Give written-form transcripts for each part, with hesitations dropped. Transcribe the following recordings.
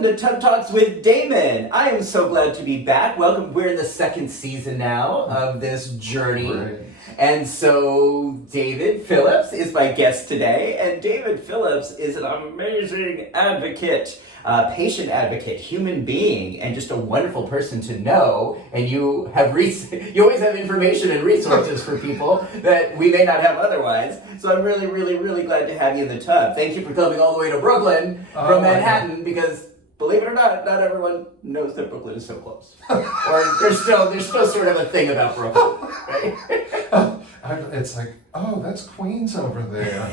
Welcome to Tub Talks with Damon. I am so glad to be back. Welcome. We're in the second season now of this journey. Right. And so David Phillips is my guest today. And David Phillips is an amazing advocate, patient advocate, human being, and just a wonderful person to know. And you have you always have information and resources for people that we may not have otherwise. So I'm really, really, really glad to have you in the tub. Thank you for coming all the way to Brooklyn from Manhattan, because believe it or not everyone knows that Brooklyn is so close. Or there's still sort of a thing about Brooklyn, right? It's like, oh, that's Queens over there.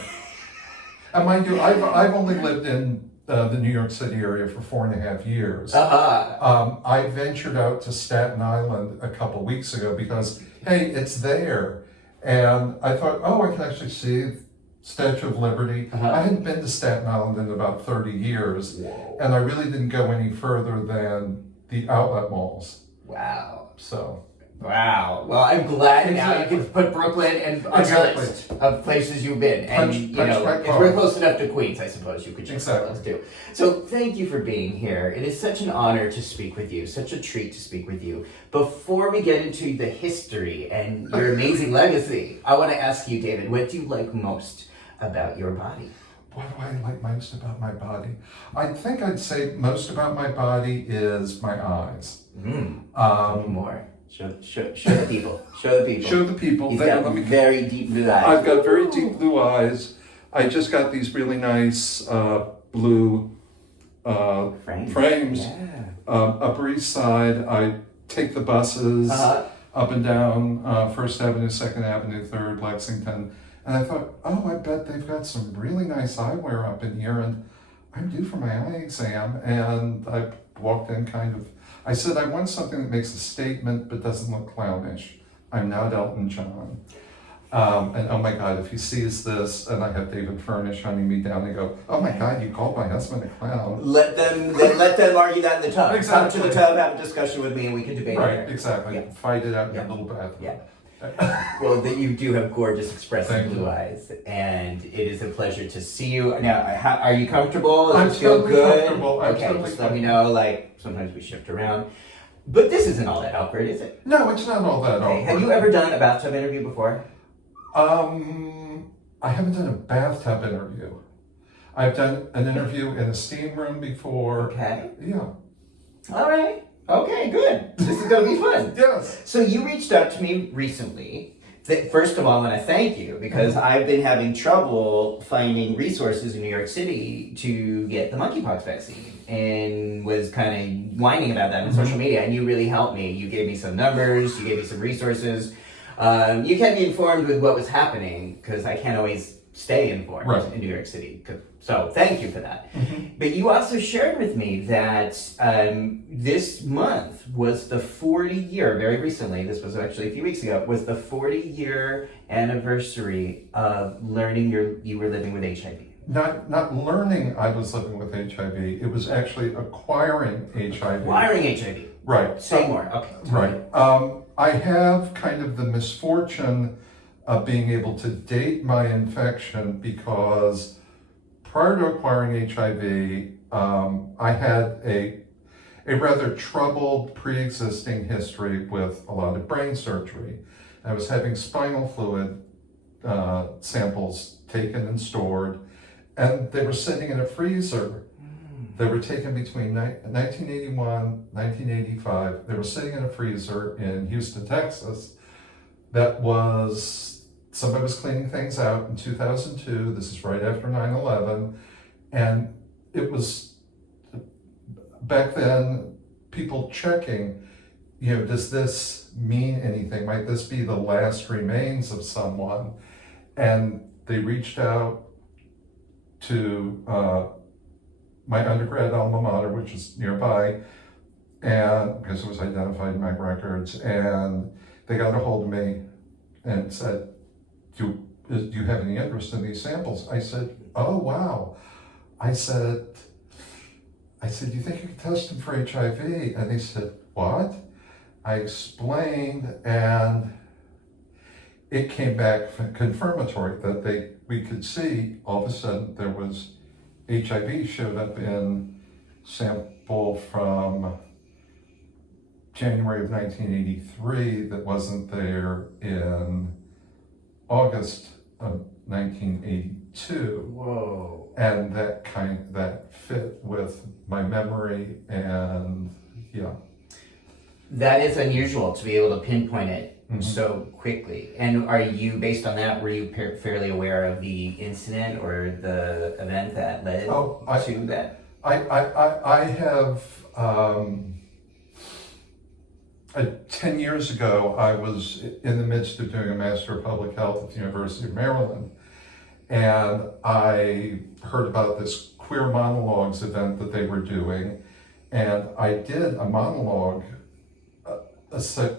And mind you, I've only lived in the New York City area for 4.5 years. I ventured out to Staten Island a couple weeks ago because, hey, it's there. And I thought, oh, I can actually see Statue of Liberty. I hadn't been to Staten Island in about 30 years. Whoa. And I really didn't go any further than the outlet malls. Wow. So. Wow. Well, I'm glad now you can put Brooklyn on your list of places you've been. And, Punch if we're close enough to Queens, I suppose you could check those too. So thank you for being here. It is such an honor to speak with you, such a treat to speak with you. Before we get into the history and your amazing legacy, I want to ask you, David, what do you like most about your body? What do I like most about my body? I think I'd say most about my body is my eyes. Tell me more. Show the people. Show the people. Show the people. He's got very deep blue eyes. I've got very deep blue eyes. I just got these really nice blue frames. Yeah. Upper East Side. I take the buses up and down 1st Avenue, 2nd Avenue, 3rd, Lexington. And I thought, oh, I bet they've got some really nice eyewear up in here. And I'm due for my eye exam. And I walked in I said, I want something that makes a statement but doesn't look clownish. I'm not Elton John. And oh my God, if he sees this and I have David Furnish hunting me down, they go, oh my God, you called my husband a clown. Let them argue that in the tub. Exactly. Come to the tub, have a discussion with me, and we can debate Right, it. exactly. Yeah. Fight it out in your little bathroom. Yeah. Well, you do have gorgeous, expressive Thank blue you. eyes, and it is a pleasure to see you. Now, are you comfortable? I'm Does it feel totally good? comfortable. I'm Okay, totally just let me know. Like, sometimes we shift around. But this isn't all that awkward, is it? No, it's not all that awkward. Have you ever done a bathtub interview before? I haven't done a bathtub interview. I've done an interview in a steam room before. Okay. Yeah. All right. Okay, good. This is going to be fun. Yes. So you reached out to me recently. First of all, I want to thank you, because I've been having trouble finding resources in New York City to get the monkeypox vaccine, and was kind of whining about that on social media, and you really helped me. You gave me some numbers, you gave me some resources. You kept me informed with what was happening, because I can't always stay informed in New York City. So thank you for that. But you also shared with me that this month was the 40-year, very recently, this was actually a few weeks ago, was the 40-year anniversary of learning you were living with HIV. Not learning I was living with HIV. It was actually acquiring HIV. Acquiring HIV. Right. Say more. Okay. Right. I have kind of the misfortune of being able to date my infection, because prior to acquiring HIV, I had a rather troubled pre-existing history with a lot of brain surgery. I was having spinal fluid samples taken and stored, and they were sitting in a freezer. They were taken between 1981, 1985. They were sitting in a freezer in Houston, Texas. Somebody was cleaning things out in 2002. This is right after 9/11. And it was, back then, people checking, does this mean anything? Might this be the last remains of someone? And they reached out to my undergrad alma mater, which is nearby, and because it was identified in my records, and they got a hold of me and said, do you have any interest in these samples? I said, oh, wow. I said, do you think you can test them for HIV? And they said, what? I explained, and it came back confirmatory that we could see all of a sudden there was HIV showed up in sample from January of 1983 that wasn't there in August of 1982. Whoa. And that fit with my memory, and yeah. That is unusual to be able to pinpoint it Mhm. so quickly. And are you, based on that, were you fairly aware of the incident or the event that led to that? I have, 10 years ago, I was in the midst of doing a Master of Public Health at the University of Maryland, and I heard about this queer monologues event that they were doing, and I did a monologue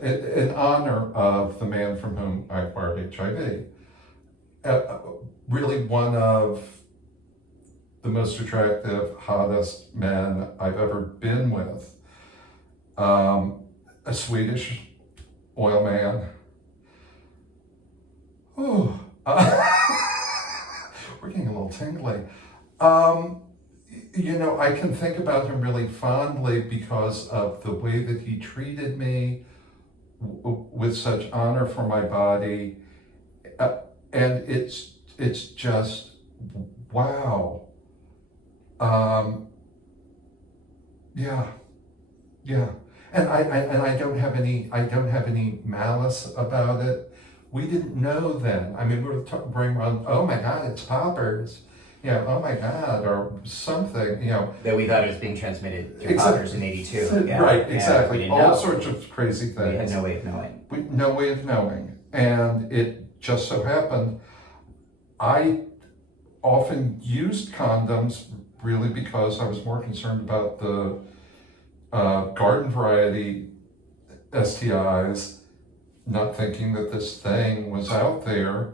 in honor of the man from whom I acquired HIV. Really one of the most attractive, hottest men I've ever been with. A Swedish oil man. Oh, we're getting a little tingly. I can think about him really fondly because of the way that he treated me with such honor for my body. And it's just, wow. Yeah. And I don't have any malice about it. We didn't know then. I mean, we were bringing around, oh my God, it's poppers. Oh my God, or something, That we thought it was being transmitted through poppers in 82. Yeah. Right, exactly. We All sorts of crazy things. We had no way of knowing. No way of knowing. And it just so happened, I often used condoms really because I was more concerned about the garden variety STIs, not thinking that this thing was out there.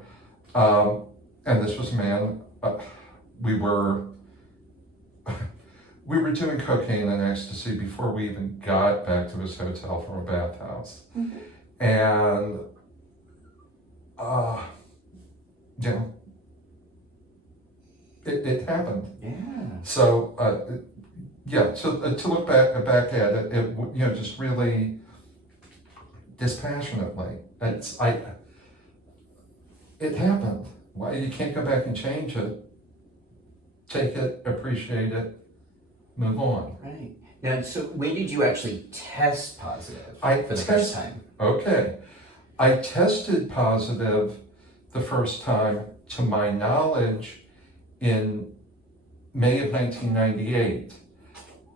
And this was a man, we were doing cocaine and ecstasy before we even got back to his hotel from a bathhouse. Mm-hmm. And, it happened. Yeah. So, to look back at it, just really dispassionately. It happened. Why you can't go back and change it? Take it, appreciate it, move on. Right. Now, so when did you actually test positive for the first time? Okay. I tested positive the first time, to my knowledge, in May of 1998.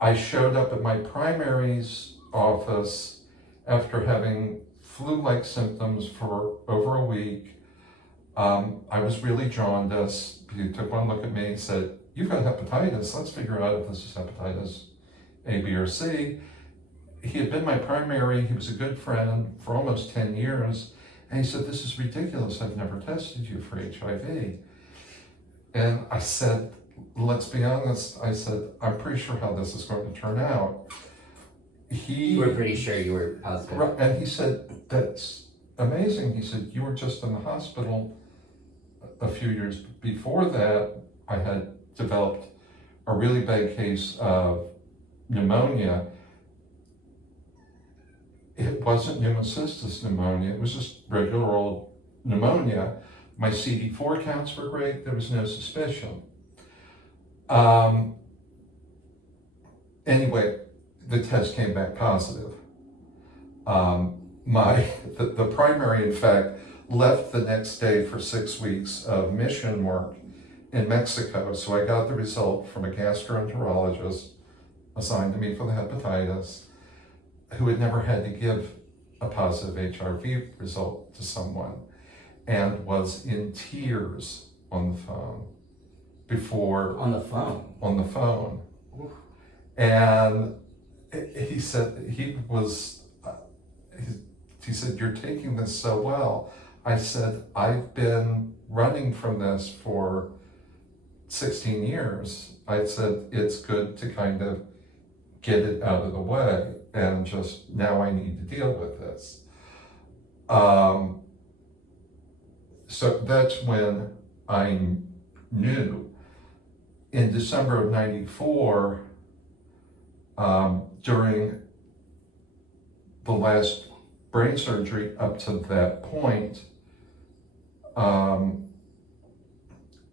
I showed up at my primary's office after having flu-like symptoms for over a week. I was really jaundiced. He took one look at me and said, "You've got hepatitis. Let's figure out if this is hepatitis A, B, or C." He had been my primary. He was a good friend for almost 10 years. And he said, "This is ridiculous. I've never tested you for HIV." And I said, "Let's be honest." I said, "I'm pretty sure how this is going to turn out." You were pretty sure you were positive. Right, and he said, "That's amazing." He said, "You were just in the hospital a few years before that." I had developed a really bad case of pneumonia. It wasn't pneumocystis pneumonia, it was just regular old pneumonia. My CD4 counts were great, there was no suspicion. Anyway, the test came back positive. The primary, in fact, left the next day for 6 weeks of mission work in Mexico. So I got the result from a gastroenterologist assigned to me for the hepatitis, who had never had to give a positive HRV result to someone, and was in tears on the phone before. On the phone? On the phone. Oof. And he said, he said, "You're taking this so well." I said, "I've been running from this for 16 years. I said, it's good to kind of get it out of the way, and just now I need to deal with this." So that's when I knew. In December of 94, During the last brain surgery up to that point,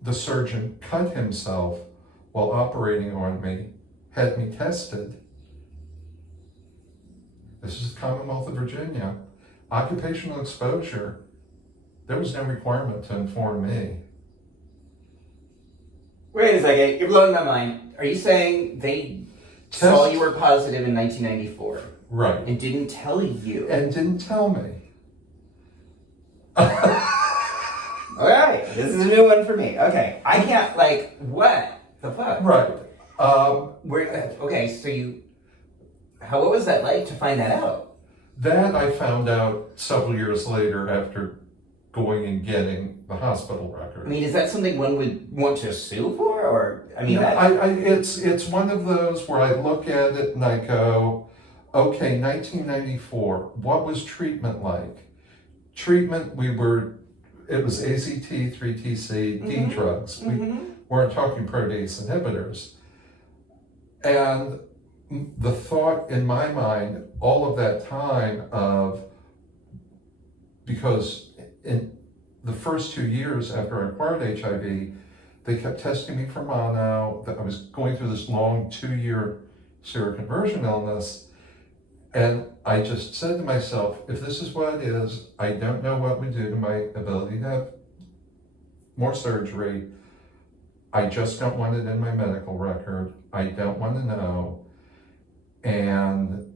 the surgeon cut himself while operating on me, had me tested. This is the Commonwealth of Virginia. Occupational exposure, there was no requirement to inform me. Wait a second, you're blowing my mind. Are you saying they saw you were positive in 1994? Right. And didn't tell you? And didn't tell me. Alright, this is a new one for me. Okay, I can't, like, what the fuck? Right. Okay, so what was that like to find that out? That I found out several years later after going and getting the hospital record. I mean, is that something one would want to sue for? Or, I mean, it's one of those where I look at it and I go, okay, 1994, what was treatment like? Treatment, it was AZT, 3TC, D drugs. We weren't talking protease inhibitors. And the thought in my mind, all of that time because in the first 2 years after I acquired HIV, they kept testing me for mono, that I was going through this long 2-year seroconversion illness. And I just said to myself, if this is what it is, I don't know what would do to my ability to have more surgery. I just don't want it in my medical record. I don't want to know. And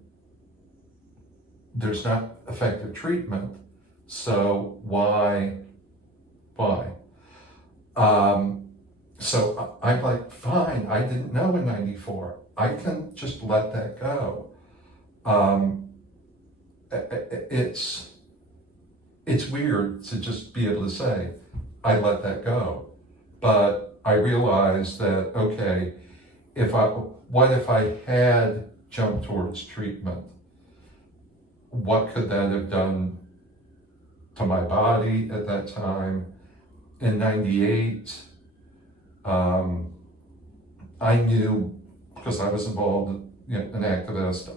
there's not effective treatment. So why? So I'm like, fine, I didn't know in 94. I can just let that go. It's weird to just be able to say, I let that go. But I realized that, okay, what if I had jumped towards treatment? What could that have done to my body at that time? In 98, I knew, because I was involved, an activist,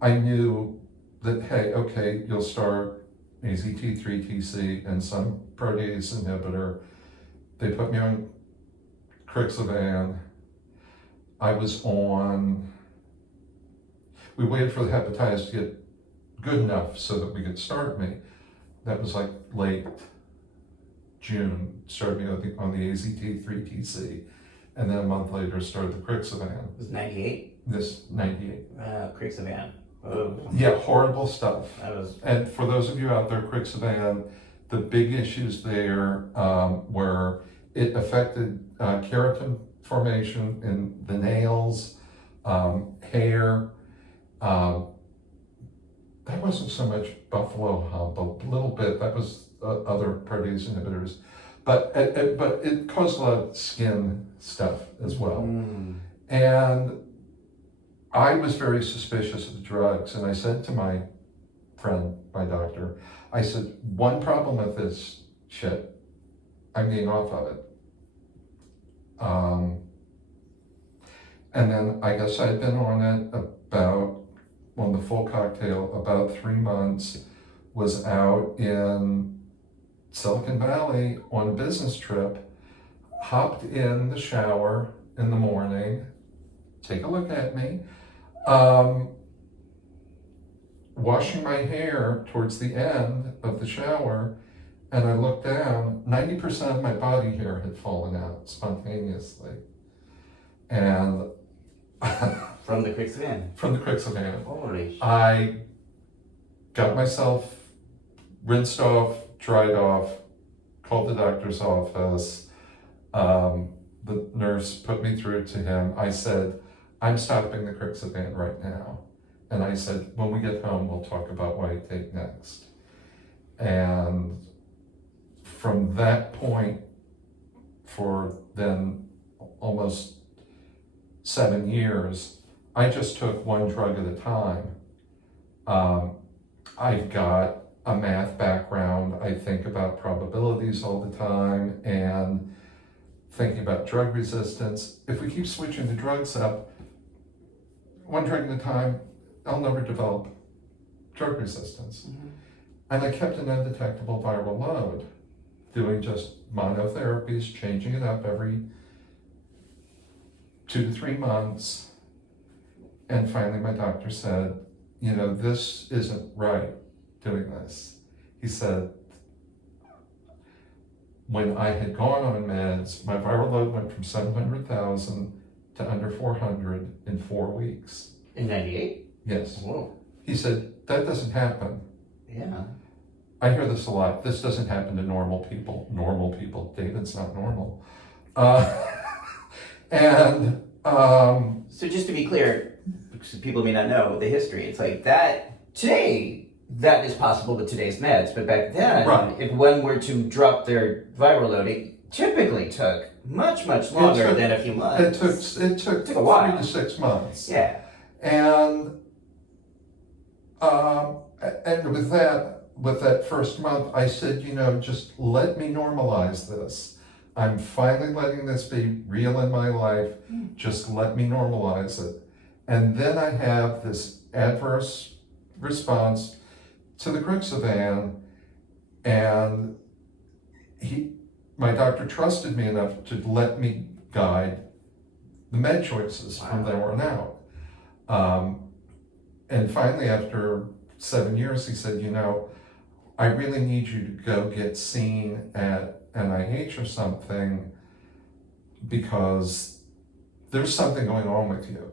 I knew that, hey, okay, you'll start AZT, 3TC, and some protease inhibitor. They put me on Crixivan. We waited for the hepatitis to get good enough so that we could start me. That was like late June, started me on the AZT, 3TC, and then a month later started the Crixivan. It was 98? This 98. Crixivan. Oh. Yeah, horrible stuff. was... And for those of you out there, Crixivan, the big issues there were it affected keratin formation in the nails, hair. That wasn't so much buffalo hump, a little bit. That was other protease inhibitors, but it caused a lot of skin stuff as well. And I was very suspicious of the drugs, and I said to my friend, my doctor, I said, one problem with this shit, I'm getting off of it. And then I guess I'd been on it on the full cocktail, about 3 months, was out in Silicon Valley on a business trip, hopped in the shower in the morning, take a look at me, washing my hair towards the end of the shower, and I looked down, 90% of my body hair had fallen out spontaneously. And from the Crixivan? From the Crixivan. Holy shit. I got myself rinsed off, dried off, called the doctor's office. The nurse put me through to him. I said, I'm stopping the Crixivan right now. And I said, when we get home, we'll talk about what I take next. And from that point, for then almost 7 years, I just took one drug at a time. I've got a math background. I think about probabilities all the time and thinking about drug resistance. If we keep switching the drugs up, one drug at a time, I'll never develop drug resistance. And I kept an undetectable viral load, doing just monotherapies, changing it up every 2 to 3 months. And finally my doctor said, this isn't right, doing this. He said, when I had gone on meds, my viral load went from 700,000 to under 400 in 4 weeks. In 98? Yes. Whoa. He said, that doesn't happen. Yeah. I hear this a lot. This doesn't happen to normal people. Normal people. David's not normal. So just to be clear, because people may not know the history, it's like that today, that is possible with today's meds, but back then, right. If one were to drop their viral load, it typically took much longer than a few months. It took a while. 3 to 6 months. Yeah. And with that first month, I said, just let me normalize this. I'm finally letting this be real in my life. Just let me normalize it. And then I have this adverse response to the Grixavan, and my doctor trusted me enough to let me guide the med choices from there on out. And finally, after 7 years, he said, I really need you to go get seen at NIH or something, because there's something going on with you.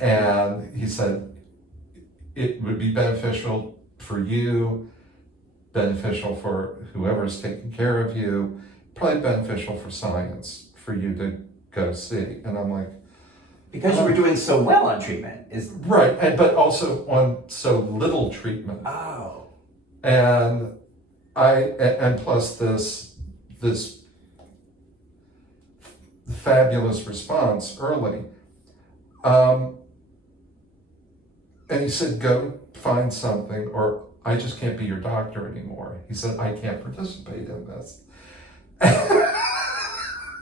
And he said, it would be beneficial for you, beneficial for whoever's taking care of you, probably beneficial for science, for you to go see. And I'm like, because you were doing so well on treatment. Right, but also on so little treatment. Oh. And plus this fabulous response early. And he said, go find something, or I just can't be your doctor anymore. He said, I can't participate in this.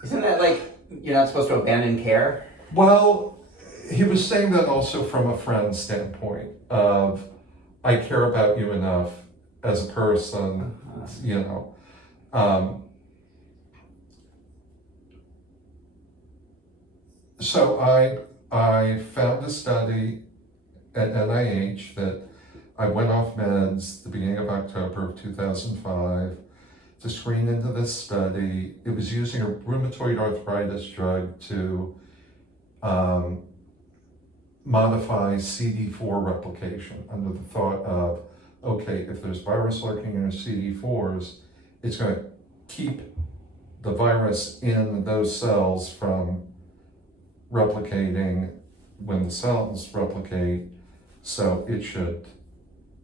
Isn't that like you're not supposed to abandon care? Well, he was saying that also from a friend's standpoint of, I care about you enough as a person, So I found a study at NIH that I went off meds the beginning of October of 2005 to screen into this study. It was using a rheumatoid arthritis drug to modify CD4 replication under the thought of, okay, if there's virus lurking in CD4s, it's going to keep the virus in those cells from replicating when the cells replicate, so it should,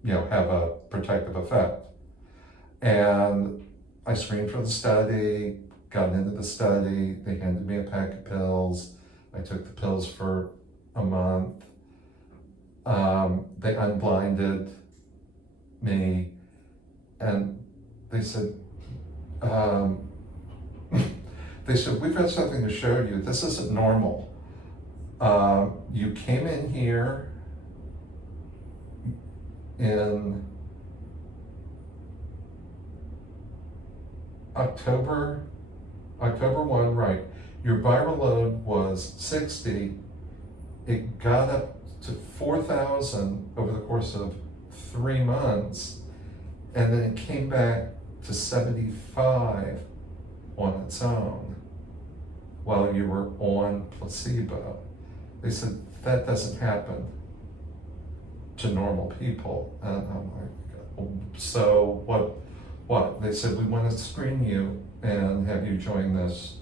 have a protective effect. And I screened for the study, got into the study, they handed me a pack of pills. I took the pills for a month. They unblinded me, and they said, we've got something to show you. This isn't normal. You came in here in October 1, right? Your viral load was 60. It got up to 4,000 over the course of 3 months, and then it came back to 75 on its own while you were on placebo. They said, that doesn't happen to normal people. And I'm like, so what? They said, we want to screen you and have you join this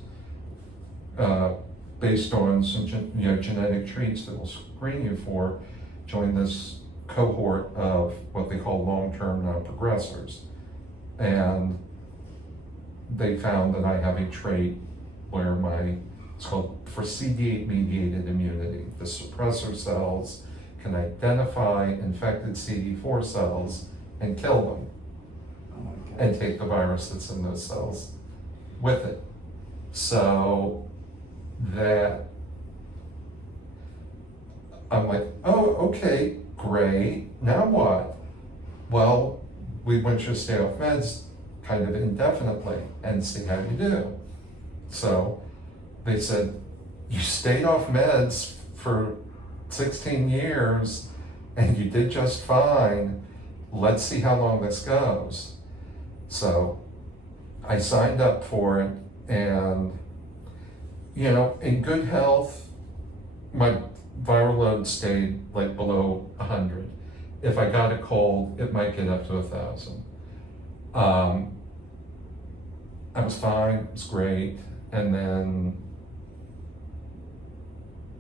based on some genetic traits that we'll screen you for, join this cohort of what they call long-term non-progressors. And they found that I have a trait where it's called for CD8 mediated immunity. The suppressor cells can identify infected CD4 cells and kill them. Oh my God. And take the virus that's in those cells with it. So that I'm like, oh, okay, great, now what? Well, we want you to stay off meds kind of indefinitely and see how you do. So they said, you stayed off meds for 16 years and you did just fine. Let's see how long this goes. So I signed up for it, and, you know, in good health, my viral load stayed like below 100. If I got a cold, it might get up to 1,000. I was fine, it was great. And then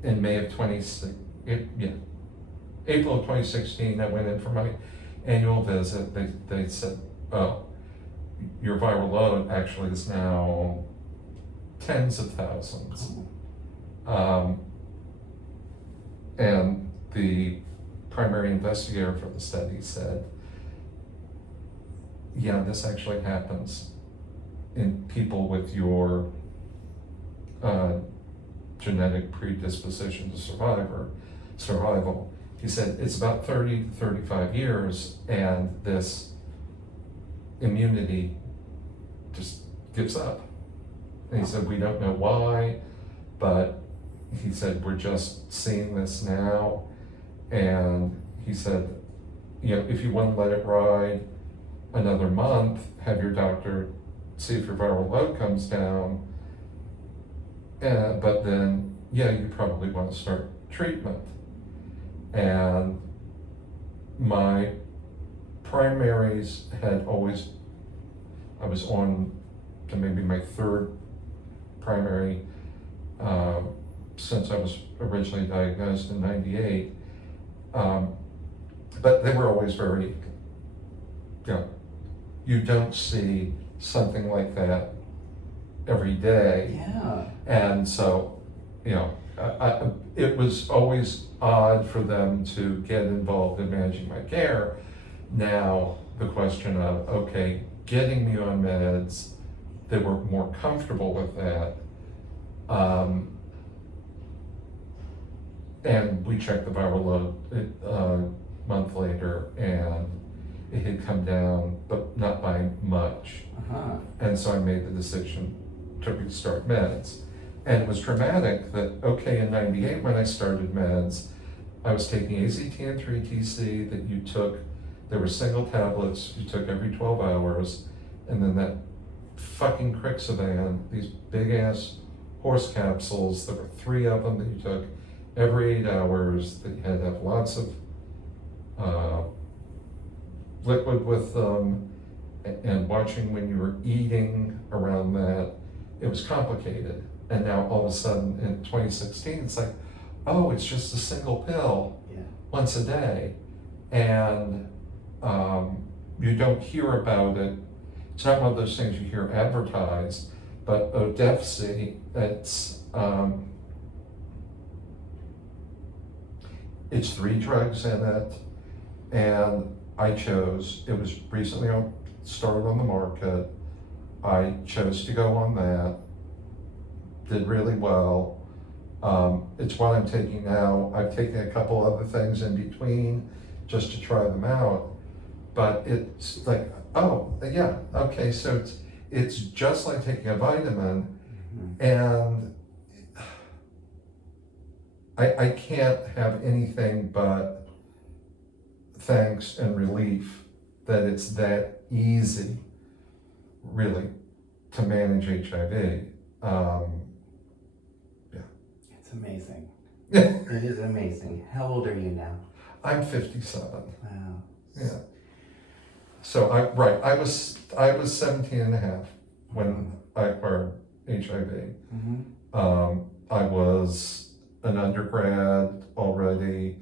in April of 2016, I went in for my annual visit. They said, oh, your viral load actually is now tens of thousands. And the primary investigator for the study said, yeah, this actually happens in people with your genetic predisposition to survival. He said it's about 30 to 35 years, and this immunity just gives up. And he said, we don't know why, but he said, we're just seeing this now. And he said, you know, if you want to let it ride another month, have your doctor see if your viral load comes down. But then, yeah, you probably want to start treatment. And my primaries had always, I was on to maybe my third primary since I was originally diagnosed in '98. But they were always very, you know, you don't see something like that every day. Yeah. And so, you know, it was always odd for them to get involved in managing my care. Now, the question of, okay, getting me on meds, they were more comfortable with that. And we checked the viral load a month later, and it had come down, but not by much. And so I made the decision to restart meds. And it was dramatic that, okay, in '98 when I started meds, I was taking AZT and 3-TC that you took, there were single tablets you took every 12 hours, and then that fucking Crixivan, these big ass horse capsules, there were 3 of them that you took every 8 hours, that you had to have lots of liquid with them, and watching when you were eating around that. It was complicated. And now all of a sudden in 2016, it's like, oh, it's just a single pill once a day. And you don't hear about it. It's not one of those things you hear advertised, but Odefsey, it's 3 drugs in it. And I chose, it was recently started on the market. I chose to go on that, did really well. It's what I'm taking now. I've taken a couple other things in between just to try them out, but it's like, oh, yeah, okay, so it's just like taking a vitamin, and I can't have anything but thanks and relief that it's that easy, really, to manage HIV. It's amazing. It is amazing. How old are you now? I'm 57. Wow. Yeah. So I was 17 and a half when I acquired HIV. I was an undergrad already.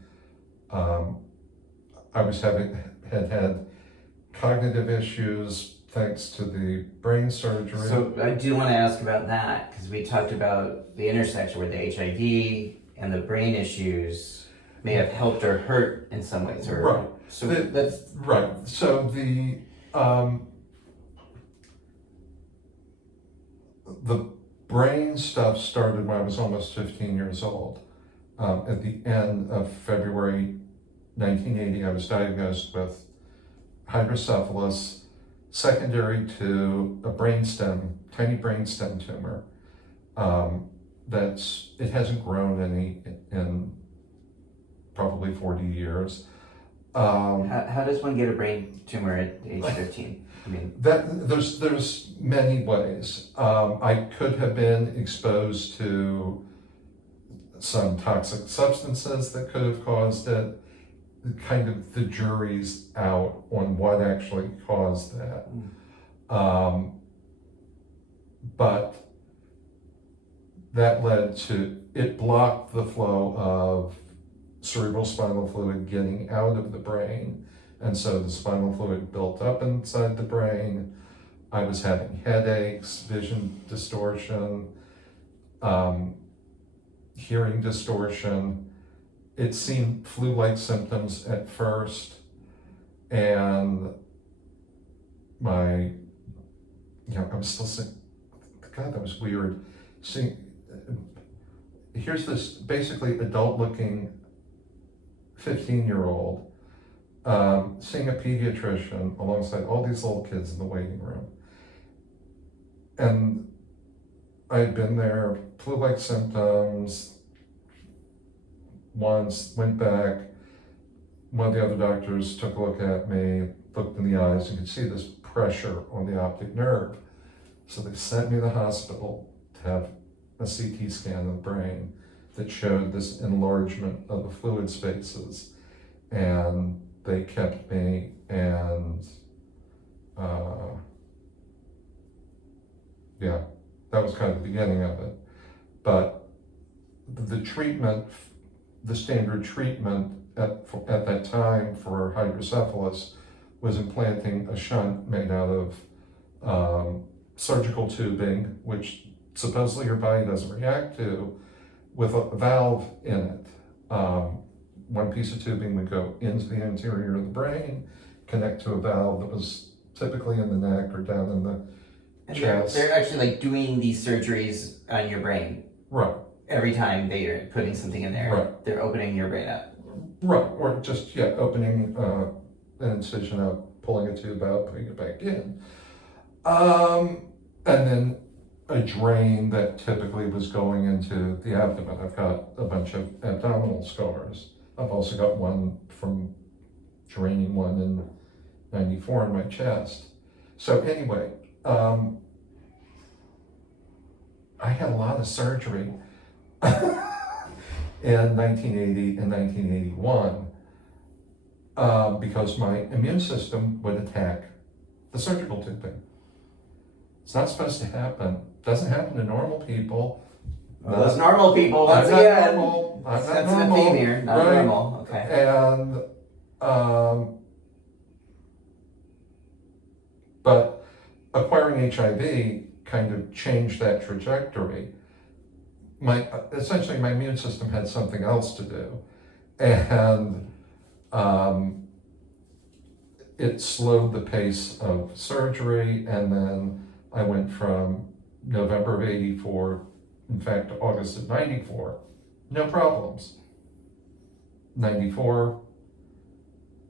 I was had cognitive issues thanks to the brain surgery. So I do want to ask about that, because we talked about the intersection where the HIV and the brain issues may have helped or hurt in some ways. Or, right. So that's right. So the brain stuff started when I was almost 15 years old. At the end of February 1980, I was diagnosed with hydrocephalus, secondary to a tiny brainstem tumor. It hasn't grown any in probably 40 years. How does one get a brain tumor at age 15? I mean, there's many ways. I could have been exposed to some toxic substances that could have caused it. Kind of the jury's out on what actually caused that. But that led to, it blocked the flow of cerebral spinal fluid getting out of the brain. And so the spinal fluid built up inside the brain. I was having headaches, vision distortion, hearing distortion. It seemed flu-like symptoms at first, and I was still saying, God, that was weird. Here's this basically adult-looking 15-year-old seeing a pediatrician alongside all these little kids in the waiting room. And I'd been there, flu-like symptoms, once, went back. One of the other doctors took a look at me, looked in the eyes, and could see this pressure on the optic nerve. So they sent me to the hospital to have a CT scan of the brain that showed this enlargement of the fluid spaces. And they kept me, and that was kind of the beginning of it. But the treatment, the standard treatment at that time for hydrocephalus was implanting a shunt made out of surgical tubing, which supposedly your body doesn't react to, with a valve in it. One piece of tubing would go into the interior of the brain, connect to a valve that was typically in the neck or down in the chest. They're actually like doing these surgeries on your brain. Right. Every time they're putting something in there, right. They're opening your brain up. Right, or just, opening an incision out, pulling a tube out, putting it back in. And then a drain that typically was going into the abdomen. I've got a bunch of abdominal scars. I've also got one from draining one in 94 in my chest. So anyway, I had a lot of surgery in 1980 and 1981 because my immune system would attack the surgical tubing. It's not supposed to happen. Doesn't happen to normal people. Those normal people, once again. That's That's the theme here, not right? normal. Okay. And but acquiring HIV kind of changed that trajectory. Essentially my immune system had something else to do, and it slowed the pace of surgery. And then I went from November of 84, in fact, to August of 94, no problems. 94,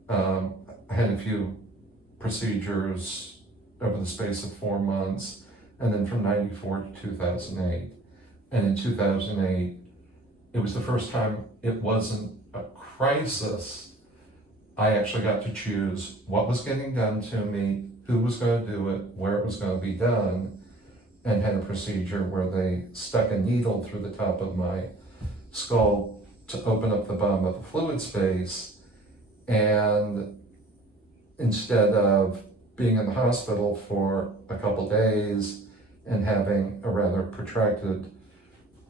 I had a few procedures over the space of 4 months, and then from 94 to 2008. And in 2008, it was the first time it wasn't a crisis. I actually got to choose what was getting done to me, who was going to do it, where it was going to be done, and had a procedure where they stuck a needle through the top of my skull to open up the bottom of the fluid space. And instead of being in the hospital for a couple days and having a rather protracted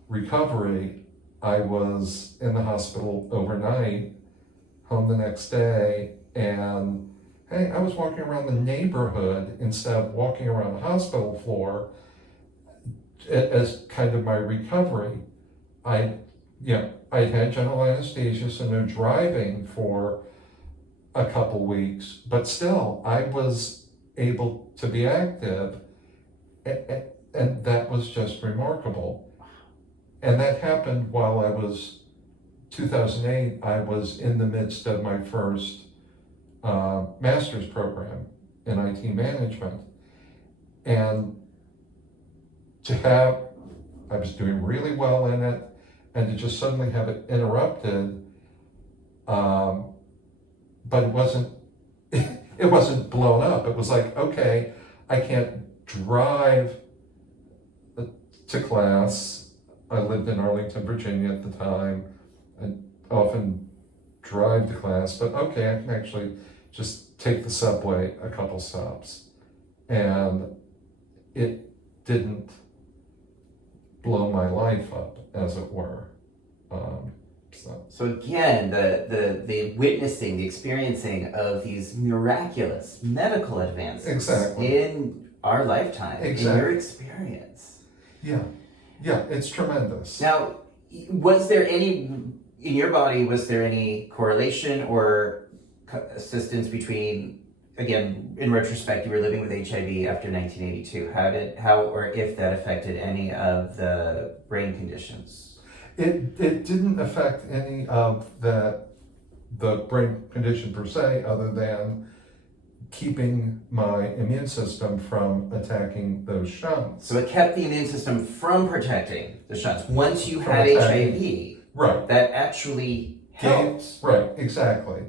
recovery, I was in the hospital overnight, home the next day, and hey, I was walking around the neighborhood instead of walking around the hospital floor as kind of my recovery. I'd had general anesthesia, so no driving for a couple weeks, but still I was able to be active, and that was just remarkable. And that happened while I was 2008, I was in the midst of my first master's program in IT management. And I was doing really well in it, and to just suddenly have it interrupted, but it wasn't blown up. It was like, okay, I can't drive to class. I lived in Arlington, Virginia at the time. I often drive to class, but okay, I can actually just take the subway a couple stops. And it didn't blow my life up, as it were. So again, the witnessing, the experiencing of these miraculous medical advances Exactly. in our lifetime, Exactly. in your experience. Yeah, it's tremendous. Now, was there any, in your body, was there any correlation or assistance between, again, in retrospect, you were living with HIV after 1982. How or if that affected any of the brain conditions? It didn't affect any of the brain condition per se, other than keeping my immune system from attacking those shunts. So it kept the immune system from protecting the shunts. Once you From had attacking. HIV, Right. that actually helped. Right, exactly.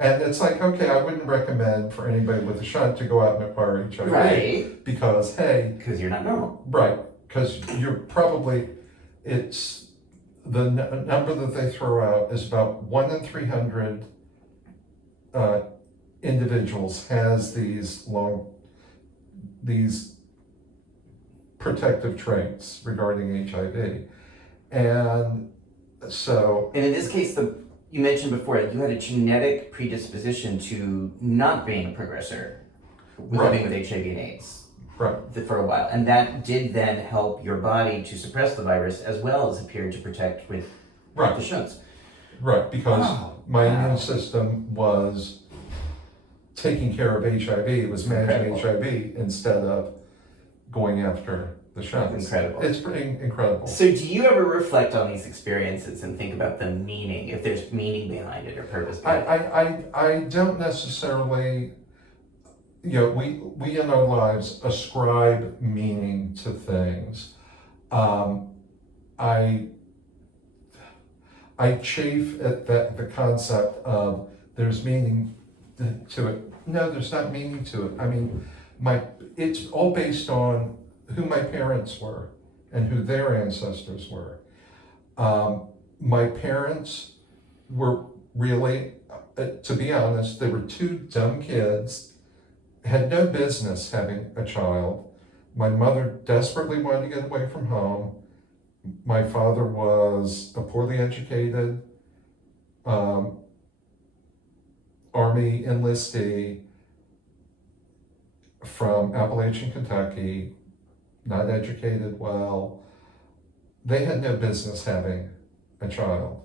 And it's like, okay, I wouldn't recommend for anybody with a shunt to go out and acquire HIV. Right. Because, hey. Because you're not normal. Right, because you're probably, it's, the number that they throw out is about 1 in 300 individuals has these protective traits regarding HIV. And so. And in this case, you mentioned before, you had a genetic predisposition to not being a progressor living with HIV and AIDS. Right. For a while, and that did then help your body to suppress the virus as well as appear to protect with the shunts. Right, because my immune system was taking care of HIV, it was managing HIV instead of going after the shunts. Incredible. It's pretty incredible. So do you ever reflect on these experiences and think about the meaning, if there's meaning behind it or purpose behind it? I don't necessarily. We in our lives ascribe meaning to things. I chafe at the concept of there's meaning to it. No, there's not meaning to it. I mean, it's all based on who my parents were and who their ancestors were. My parents were really, to be honest, they were two dumb kids. Had no business having a child. My mother desperately wanted to get away from home. My father was a poorly educated Army enlistee from Appalachian, Kentucky, not educated well. They had no business having a child.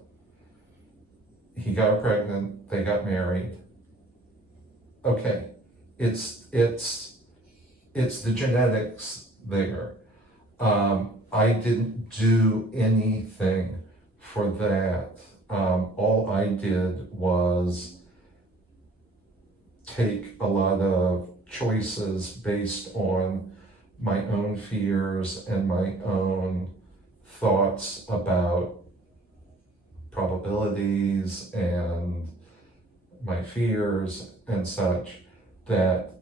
He got her pregnant, they got married. Okay. It's the genetics there. I didn't do anything for that. All I did was take a lot of choices based on my own fears and my own thoughts about probabilities and my fears and such that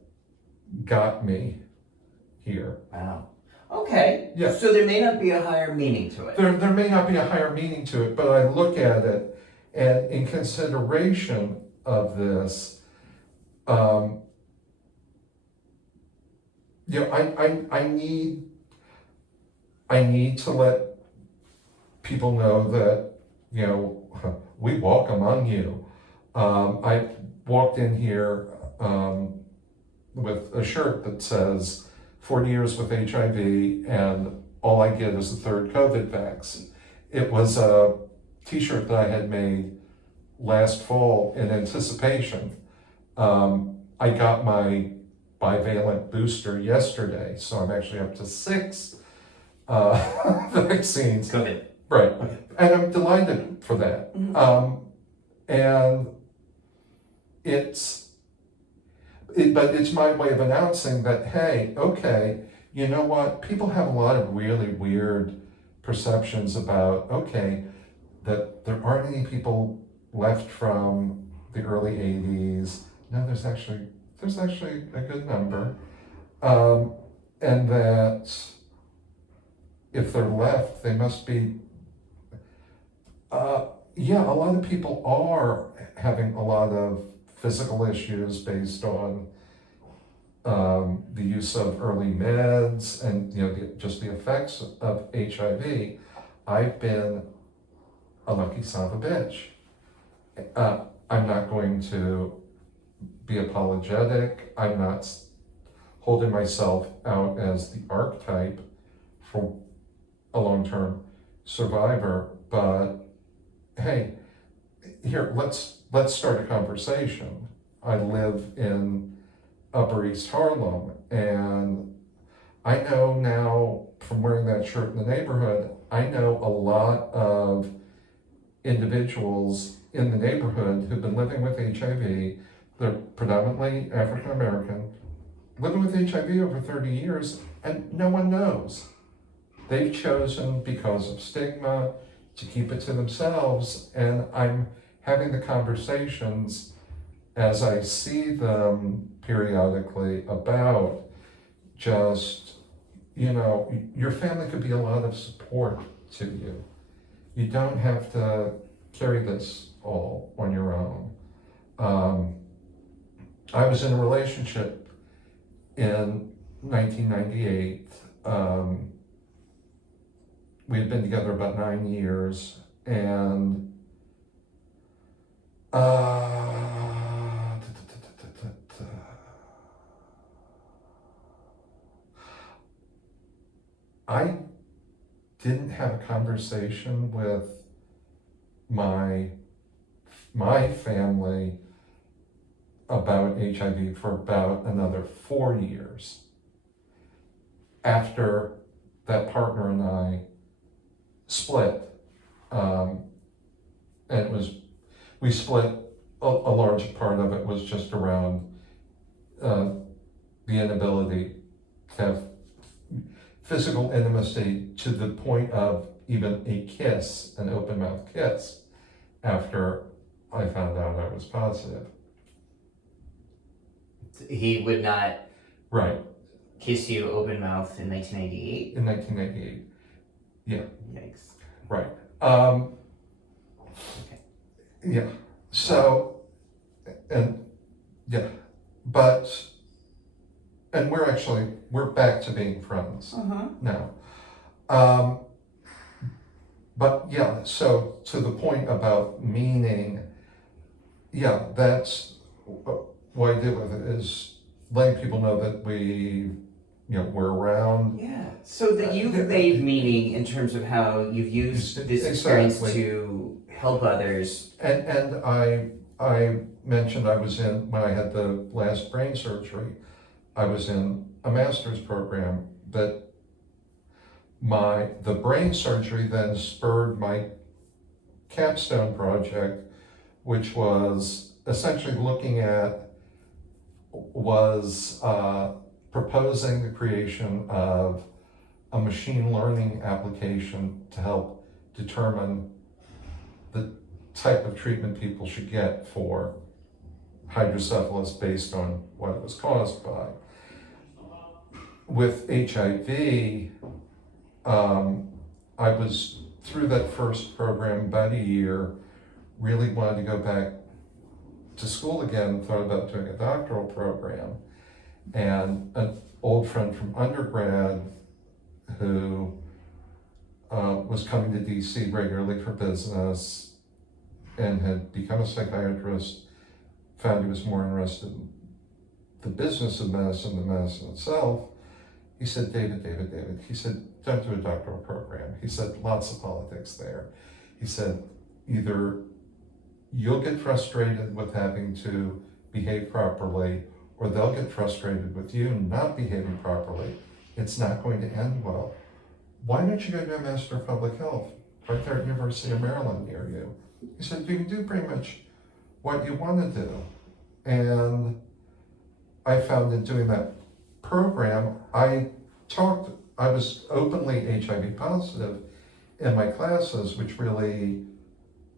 got me here. Wow. Okay. Yeah. So there may not be a higher meaning to it. There may not be a higher meaning to it, but I look at it, and in consideration of this, I need to let people know that, we walk among you. I walked in here with a shirt that says 40 years with HIV, and all I get is the third COVID vaccine. It was a t-shirt that I had made last fall in anticipation. I got my bivalent booster yesterday, so I'm actually up to 6 vaccines. COVID. Right. Okay. And I'm delighted for that. And but it's my way of announcing that, hey, okay, you know what? People have a lot of really weird perceptions about, okay, that there aren't any people left from the early 80s. No, there's actually a good number. And that if they're left, they must be, yeah, a lot of people are having a lot of physical issues based on the use of early meds and, you know, just the effects of HIV. I've been a lucky son of a bitch. I'm not going to be apologetic. I'm not holding myself out as the archetype for a long-term survivor, but hey, here, let's start a conversation. I live in Upper East Harlem, and I know now from wearing that shirt in the neighborhood, I know a lot of individuals in the neighborhood who've been living with HIV. They're predominantly African American, living with HIV over 30 years, and no one knows. They've chosen, because of stigma, to keep it to themselves, and I'm having the conversations as I see them periodically about just, you know, your family could be a lot of support to you. You don't have to carry this all on your own. I was in a relationship in 1998. We had been together about 9 years, and I didn't have a conversation with my family about HIV for about another 4 years after that partner and I split. And we split, a large part of it was just around the inability to have physical intimacy to the point of even a kiss, an open mouth kiss, after I found out I was positive. He would not Right. kiss you open mouth in 1998? In 1998. Yeah. Yikes. Right. Okay. Yeah. So, and yeah, but, and we're back to being friends now. But yeah, so to the point about meaning, yeah, that's what I did with it, is letting people know that we're around. Yeah. So that you've made meaning in terms of how you've used this experience to help others. And I mentioned when I had the last brain surgery, I was in a master's program that the brain surgery then spurred my capstone project, which was essentially proposing the creation of a machine learning application to help determine the type of treatment people should get for hydrocephalus based on what it was caused by. With HIV, I was through that first program about a year, really wanted to go back to school again, thought about doing a doctoral program. And an old friend from undergrad who was coming to DC regularly for business and had become a psychiatrist, found he was more interested in the business of medicine than medicine itself. He said, David, he said, don't do a doctoral program. He said, lots of politics there. He said, either you'll get frustrated with having to behave properly, or they'll get frustrated with you not behaving properly. It's not going to end well. Why don't you go to a Master of Public Health right there at University of Maryland near you. He said, you can do pretty much what you want to do. And I found in doing that program, I was openly HIV positive in my classes, which really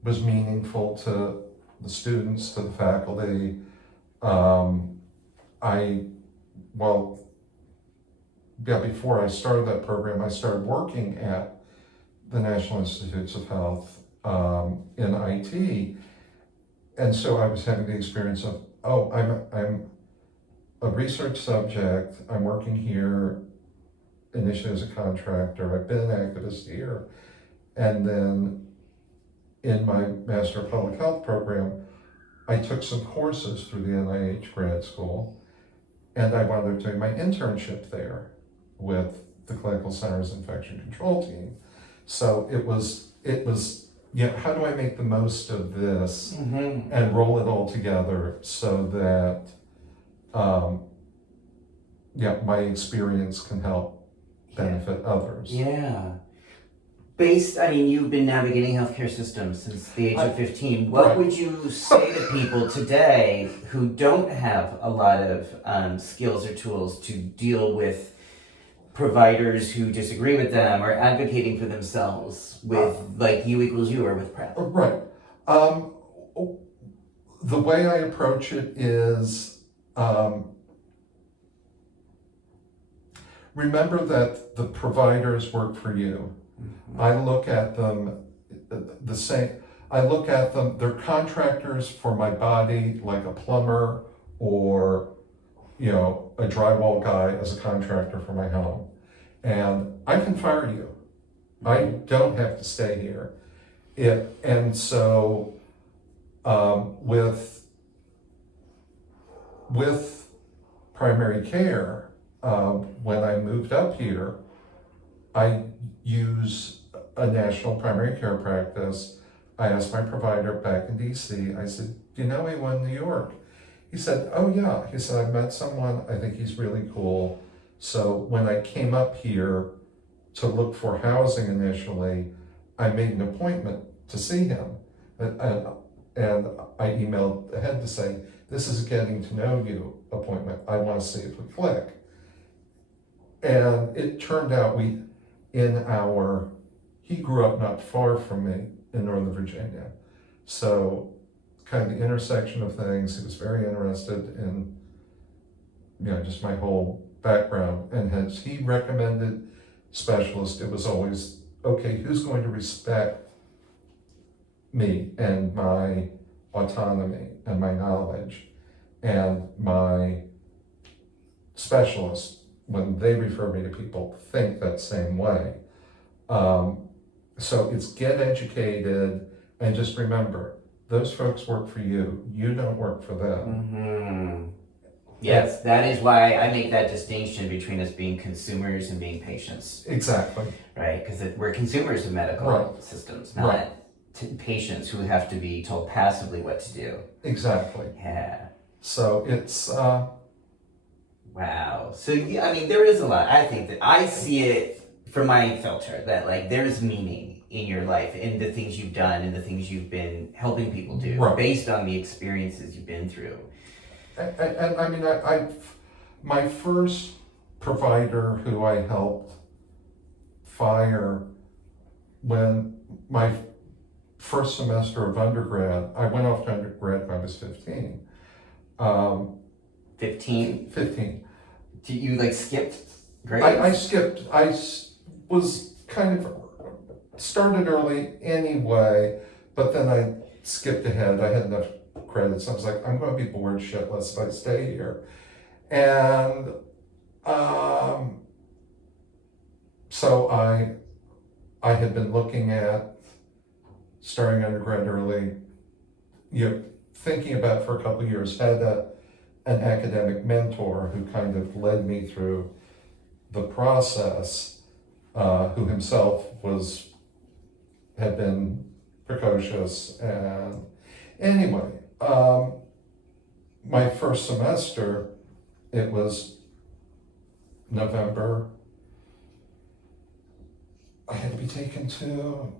was meaningful to the students, to the faculty. Before I started that program, I started working at the National Institutes of Health in IT. And so I was having the experience of, I'm a research subject, I'm working here initially as a contractor, I've been an activist here, and then in my Master of Public Health program, I took some courses through the NIH grad school, and I wound up doing my internship there with the Clinical Center's Infection Control team. So it was, how do I make the most of this and roll it all together so that, my experience can help benefit others. Yeah. You've been navigating healthcare systems since the age of 15. What would you say to people today who don't have a lot of skills or tools to deal with providers who disagree with them or advocating for themselves with like U equals U or with PrEP? Right. The way I approach it is remember that the providers work for you. I look at them the same. I look at them, they're contractors for my body, like a plumber or, a drywall guy as a contractor for my home. And I can fire you. I don't have to stay here. With primary care, when I moved up here, I use a national primary care practice. I asked my provider back in DC, I said, do you know anyone in New York? He said, oh yeah. He said, I've met someone, I think he's really cool. So when I came up here to look for housing initially, I made an appointment to see him. And I emailed ahead to say, this is a getting to know you appointment. I want to see if we click. And it turned out he grew up not far from me in Northern Virginia. So kind of the intersection of things, he was very interested in, just my whole background. And as he recommended specialists, it was always, okay, who's going to respect me and my autonomy and my knowledge? And my specialists, when they refer me to people, think that same way. So it's get educated and just remember, those folks work for you. You don't work for them. Yes, that is why I make that distinction between us being consumers and being patients. Exactly. Right, because we're consumers of medical systems, not patients who have to be told passively what to do. Exactly. Yeah. So it's... Wow. So, there is a lot. I think that I see it from my filter that, there's meaning in your life, in the things you've done and the things you've been helping people do based on the experiences you've been through. And my first provider who I helped fire when my first semester of undergrad, I went off to undergrad when I was 15. 15? 15. Did you skipped grades? I skipped. I was kind of started early anyway, but then I skipped ahead. I had enough credits. I was like, I'm going to be bored shitless if I stay here. And so I had been looking at starting undergrad early, thinking about for a couple of years, had an academic mentor who kind of led me through the process, who himself had been precocious. And anyway, my first semester, it was November. I had to be taken to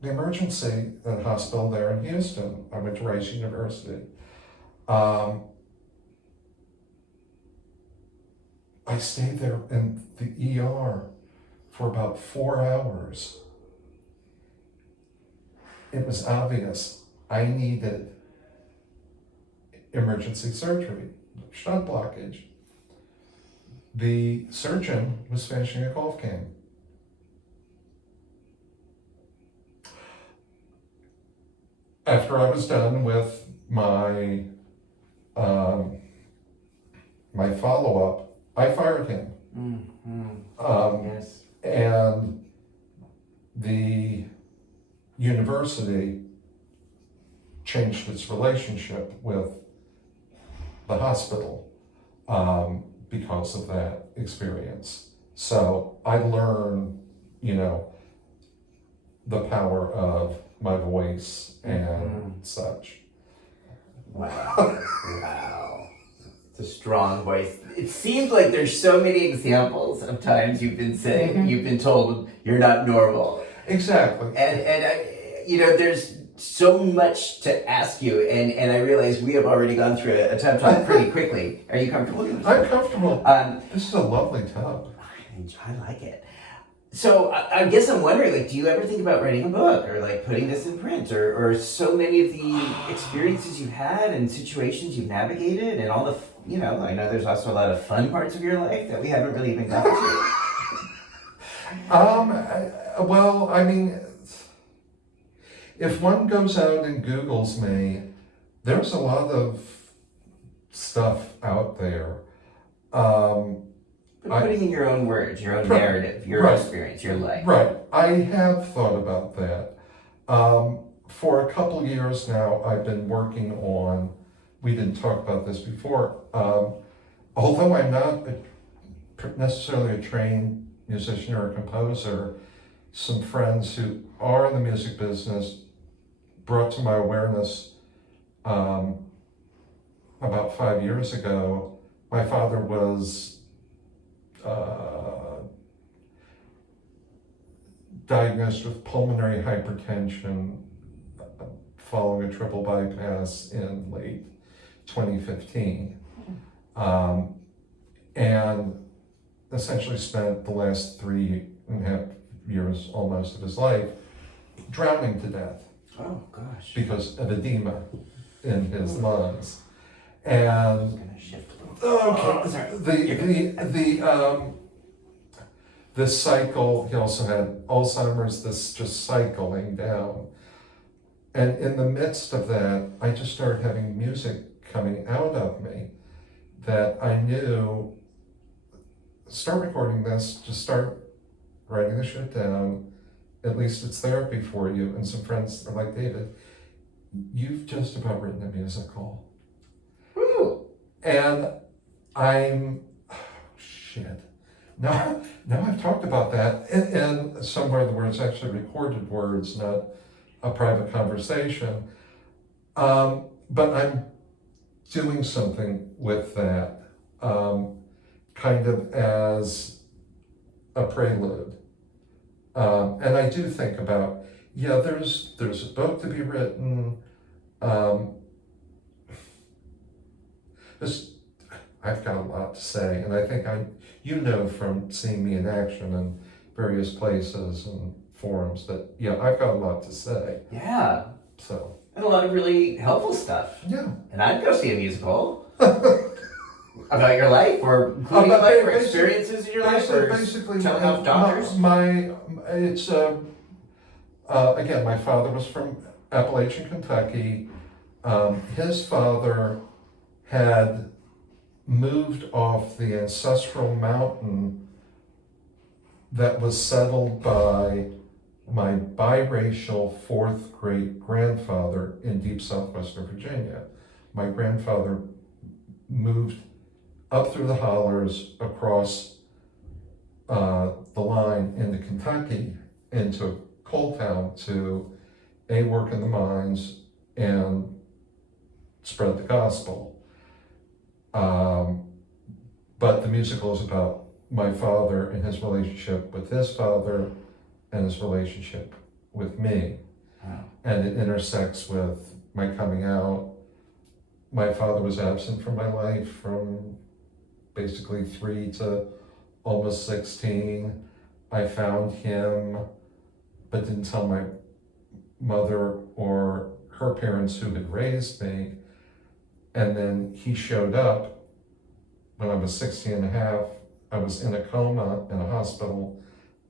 the emergency hospital there in Houston. I went to Rice University. I stayed there in the ER for about 4 hours. It was obvious I needed emergency surgery, shunt blockage. The surgeon was finishing a golf game. After I was done with my my follow-up, I fired him. Yes. And the university changed its relationship with the hospital because of that experience. So I learned, the power of my voice and such. Wow. Wow. It's a strong voice. It seems like there's so many examples of times you've been saying, you've been told you're not normal. Exactly. And there's so much to ask you, and I realize we have already gone through a tub talk pretty quickly. Are you comfortable? I'm comfortable. This is a lovely tub. I like it. So I guess I'm wondering, like, do you ever think about writing a book or like putting this in print, or so many of the experiences you've had and situations you've navigated and all the, I know there's also a lot of fun parts of your life that we haven't really even gotten to. Well, I mean, if one goes out and Googles me, there's a lot of stuff out there. But putting in your own words, your own narrative, your experience, your life. Right. I have thought about that. For a couple years now, I've been working on, we didn't talk about this before, although I'm not necessarily a trained musician or a composer, some friends who are in the music business brought to my awareness about 5 years ago. My father was diagnosed with pulmonary hypertension following a triple bypass in late 2015, and essentially spent the last 3.5 years almost of his life drowning to death. Oh gosh. Because of edema in his lungs. And this cycle, he also had Alzheimer's, this just cycling down. And in the midst of that, I just started having music coming out of me that I knew, start recording this, just start writing the shit down. At least it's therapy for you. And some friends are like, David, you've just about written a musical. Woo. And Now I've talked about that in somewhere where it's actually recorded words, not a private conversation. But I'm doing something with that, kind of as a prelude. And I do think about, there's a book to be written. I've got a lot to say, and I think from seeing me in action in various places and forums that, I've got a lot to say. Yeah. So. And a lot of really helpful stuff. Yeah. And I'd go see a musical. About your life, or including your life, or experiences in your life, or basically telling off doctors? Again, my father was from Appalachian, Kentucky. His father had moved off the ancestral mountain that was settled by my biracial fourth great grandfather in deep southwestern Virginia. My grandfather moved up through the hollers across the line into Kentucky, into coal town to work in the mines and spread the gospel. But the musical is about my father and his relationship with his father and his relationship with me. Wow. And it intersects with my coming out. My father was absent from my life from basically 3 to almost 16. I found him, but didn't tell my mother or her parents who had raised me. And then he showed up when I was 16 and a half. I was in a coma in a hospital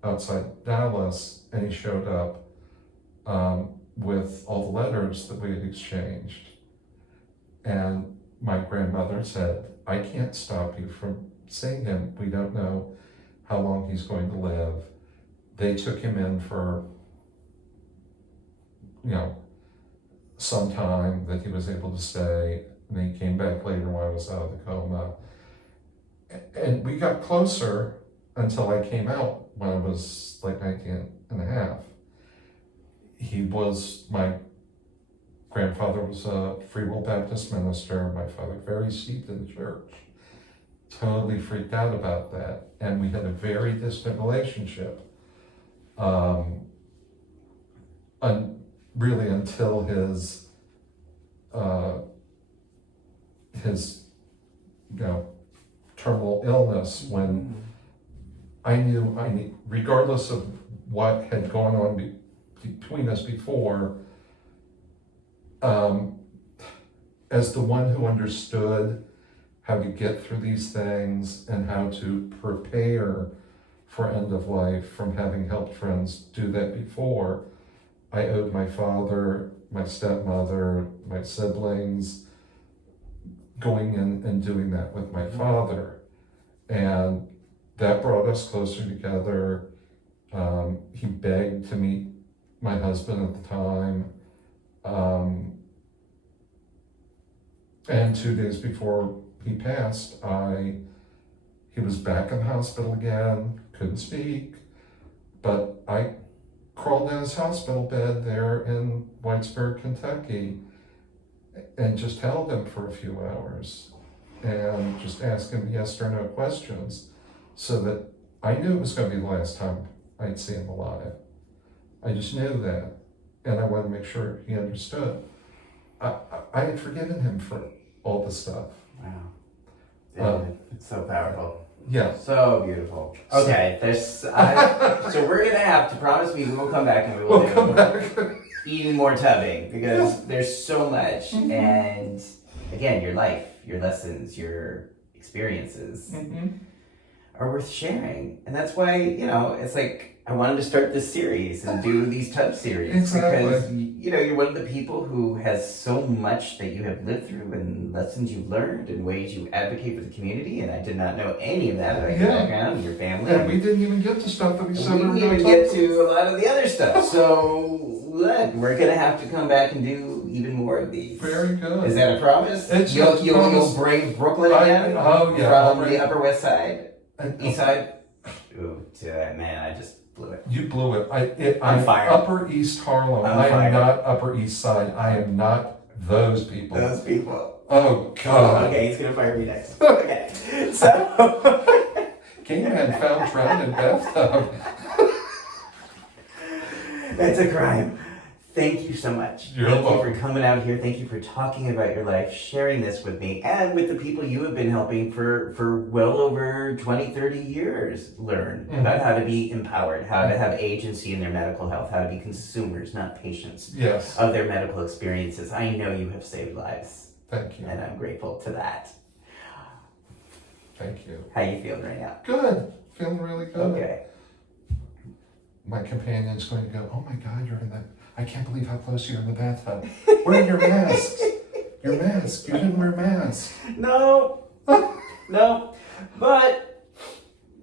outside Dallas, and he showed up with all the letters that we had exchanged. And my grandmother said, I can't stop you from seeing him. We don't know how long he's going to live. They took him in for, some time that he was able to stay. And then he came back later when I was out of the coma. And we got closer until I came out when I was like 19 and a half. My grandfather was a Free Will Baptist minister. My father very steeped in the church. Totally freaked out about that. And we had a very distant relationship. Really until his terminal illness, when I knew, regardless of what had gone on between us before, as the one who understood how to get through these things and how to prepare for end of life from having helped friends do that before, I owed my father, my stepmother, my siblings, going in and doing that with my father. And that brought us closer together. He begged to meet my husband at the time. And 2 days before he passed, he was back in the hospital again, couldn't speak, but I crawled in his hospital bed there in Whitesburg, Kentucky, and just held him for a few hours and just asked him yes or no questions, so that I knew it was going to be the last time I'd see him alive. I just knew that, and I wanted to make sure he understood. I had forgiven him for all the stuff. Wow. It's so powerful. Yeah. So beautiful. Okay, so we're gonna have to promise me we will come back and we will come back. Even more tubbing, because there's so much. And again, your life, your lessons, your experiences are worth sharing. And that's why, it's like I wanted to start this series and do these tub series. Exactly. Because, you're one of the people who has so much that you have lived through and lessons you've learned and ways you advocate for the community. And I did not know any of that about your background and your family. And we didn't even get to stuff that we said we were didn't going even to get talk to a lot of the other stuff. So, look, we're going to have to come back and do even more of these. Very good. Is that a promise? It's You'll brave Brooklyn again? From the Upper West Side? East Side? Ooh, man, I just blew it. You blew it. I'm I'm fired. Upper East Harlem. I am not Upper East Side. I am not those people. Those people. Oh, God. Okay, he's going to fire me next. Okay, so... Caveman found trout in bathtub. That's a crime. Thank you so much. You're Thank welcome. you for coming out here. Thank you for talking about your life, sharing this with me, and with the people you have been helping for well over 20, 30 years learn about how to be empowered, how to have agency in their medical health, how to be consumers, not patients, Yes. of their medical experiences. I know you have saved lives. Thank you. And I'm grateful to that. Thank you. How you feeling right now? Good. Feeling really good. Okay. My companion's going to go, oh my God, you're in that. I can't believe how close you're in the bathtub. Wear your mask. Your mask. You didn't wear a mask. No. No. But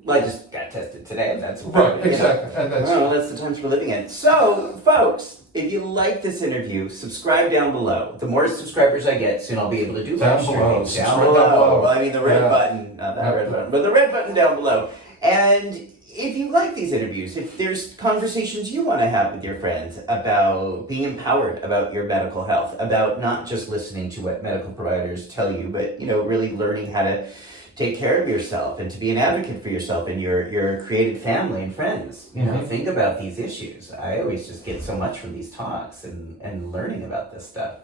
I just got tested today. That's Right, exactly. And that's the times we're living in. So, folks, if you like this interview, subscribe down below. The more subscribers I get, soon I'll be able to do Down live below. streaming. Subscribe down below. Well, I mean the red button. Not that red button, but the red button down below. And if you like these interviews, if there's conversations you want to have with your friends about being empowered about your medical health, about not just listening to what medical providers tell you, but really learning how to take care of yourself and to be an advocate for yourself and your created family and friends. You know, think about these issues. I always just get so much from these talks and learning about this stuff.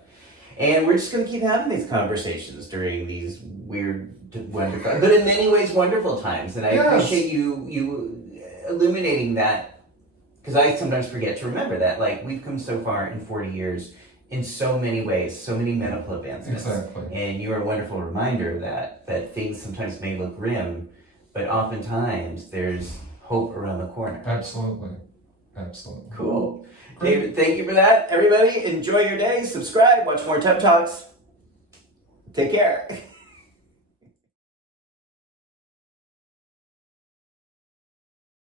And we're just going to keep having these conversations during these weird, wonderful, but in many ways wonderful times. And I appreciate you illuminating that, because I sometimes forget to remember that. Like, we've come so far in 40 years in so many ways, so many medical advancements. Exactly. And you're a wonderful reminder that things sometimes may look grim, but oftentimes there's hope around the corner. Absolutely. Absolutely. Cool. David, thank you for that. Everybody, enjoy your day. Subscribe. Watch more TED Talks. Take care.